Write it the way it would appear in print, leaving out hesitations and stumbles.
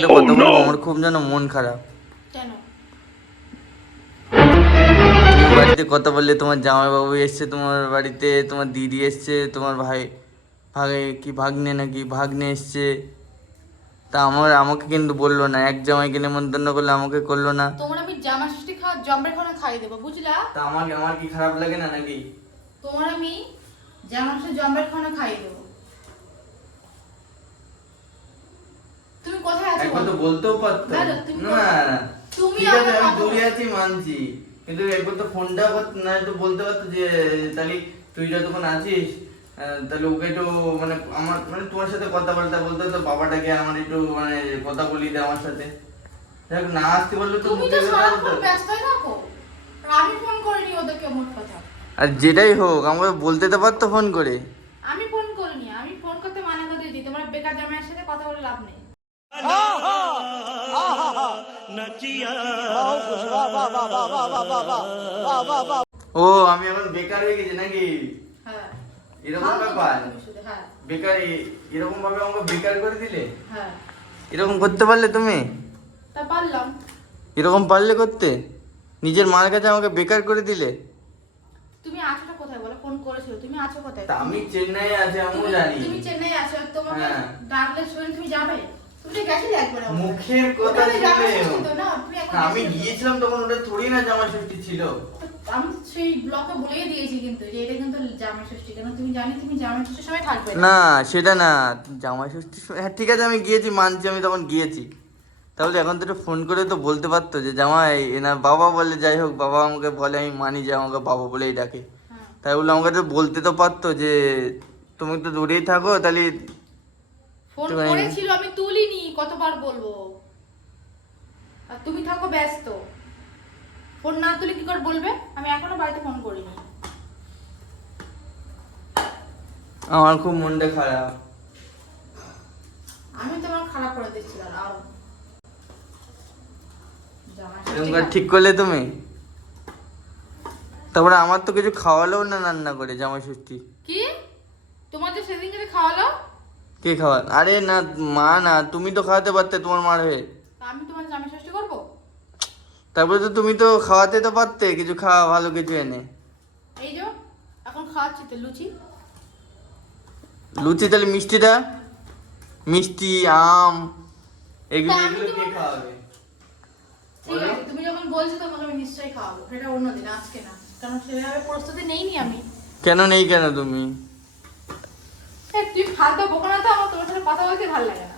একটা কথা বলবো, আমার খুব যেন মন খারাপ। কেন? তুমি বাড়িতে কথা বললে, তোমার জামাইবাবু এসছে তোমার বাড়িতে, তোমার দিদি এসছে, তোমার ভাগ্নে নাকি ভাগ্নে এসছে, তা আমাকে কিন্তু বললো না। এক জামাইকে নেমন্তন্ন করলে আমাকে করলো না। তোমার আমি জামা ষষ্ঠী জম্বের খানা খাইয়ে দেবো, বুঝলা? তা আমার কি খারাপ লাগে না নাকি? তোমার আমি জামা ষষ্ঠী জম্বের খানা খাইয়ে দেবো। তুমি কোথায় আছো? একবার তো বলতেও পারতো। না তুমি ঠিক আছে, আমি দূরে আছি মানছি, কিন্তু একবার তো ফোনটা না একটু বলতে পারতো যে তাহলে তুই যতক্ষণ আছিস তাহলে ওকে একটু মানে আমার মানে তোমার সাথে কথা বলতে বলতে তো বাবাটাকে আমার একটু মানে কথা বলিয়ে দে আমার সাথে। দেখ না আসতে বললে তো তুমি তো সারাক্ষণ ব্যস্তই থাকো। আমি ফোন করিনি ওদেরকে, মোট কথা। আর যেটাই হোক আমাকে বলতে তো পারতো ফোন করে। আমি ফোন করিনি, আমি ফোন করতে মানা করে দিয়েছি। তোমার বেকার জামাইয়ের সাথে কথা বলে লাভ নেই। ও আমি এখন বেকার হয়ে গেছি নাকি? হ্যাঁ, এরকম ব্যাপার? হ্যাঁ বেকার এরকম ভাবে আমাকে বেকার করে দিলে? হ্যাঁ। এরকম করতে পারলে তুমি? তা পারলাম। এরকম পারলে করতে? নিজের মার কাছে আমাকে বেকার করে দিলে? তুমি আছোটা কোথায় বলো? ফোন করেছিল, তুমি আছো কোথায়? তা আমি চেন্নাই আছি, আমিও জানি। তুমি চেন্নাই আছো, তোমাকে হ্যাঁ। ডাকলে শুনে তুমি যাবে? তুমি তো গেছিলে একবার। মুখের কথা ওখানে জামাই শুনে ষষ্ঠী তো না, তুমি এখন আমি গেছিলে তো। গিয়েছিলাম তখন ওটা থোড়ি না জামা ষষ্ঠী ছিল। আমি সেই ব্লকে বলেই দিয়েছি কিন্তু যে এটা কিন্তু জামাই ষষ্ঠী, কেন তুমি জানি তুমি জামাই ষষ্ঠীর সময় থাকবে না সেটা না, জামা ষষ্ঠীর সময় হ্যাঁ ঠিক আছে আমি গিয়েছি মানছি, আমি তখন গিয়েছি। তাহলে এখন তো একটু ফোন করে তো বলতে পারতো যে জামাই এনার বাবা বলে, যাই হোক বাবা আমাকে বলে, আমি মানি যে আমাকে বাবা বলেই ডাকে। হ্যাঁ। তাই বলে আমাকে তো বলতে তো পারতো যে তুমি তো দূরেই থাকো তাহলে। ফোন করেছিল, আমি তুলিনি, কতবার বলবো? আর তুমি থাকো ব্যস্ত, ফোন না তুলে কি করে বলবে? আমি এখনো বাড়িতে ফোন করিনি। আমার খুব মনটা খারাপ। আমি তোমার খারাপ করে দিচ্ছিলাম আর এরকম করে ঠিক করলে তুমি? তারপরে আমার তো কিছু খাওয়ালেও না রান্না করে জামাই ষষ্ঠী। কি তোমাদের সেদিন করে খাওয়ালো? কে খাওয়া? আরে না মা, না তুমি তো খাওয়াতে পারতে তোমার মার হয়ে। আমি তোমার জামাই ষষ্ঠী করবো? তারপরে তো তুমি তো খাওয়াতে তো পারতে কিছু, খাওয়া ভালো কিছু এনে। এই যে এখন খাওয়াচ্ছি তো লুচি। লুচি তাহলে মিষ্টিটা, মিষ্টি আম এগুলো তা আমি এগুলো কে তোমাকে- খাওয়াবে? ঠিক আছে, তুমি যখন বলছো তোমাকে আমি নিশ্চয়ই খাওয়াবো, সেটা অন্যদিন, আজকে না। কারণ সেভাবে প্রস্তুতি নেইনি আমি। কেন নেই কেন তুমি? তুই ফালতু বোকা না তো, আমার তোমার সাথে কথা বলতে ভালো লাগে না।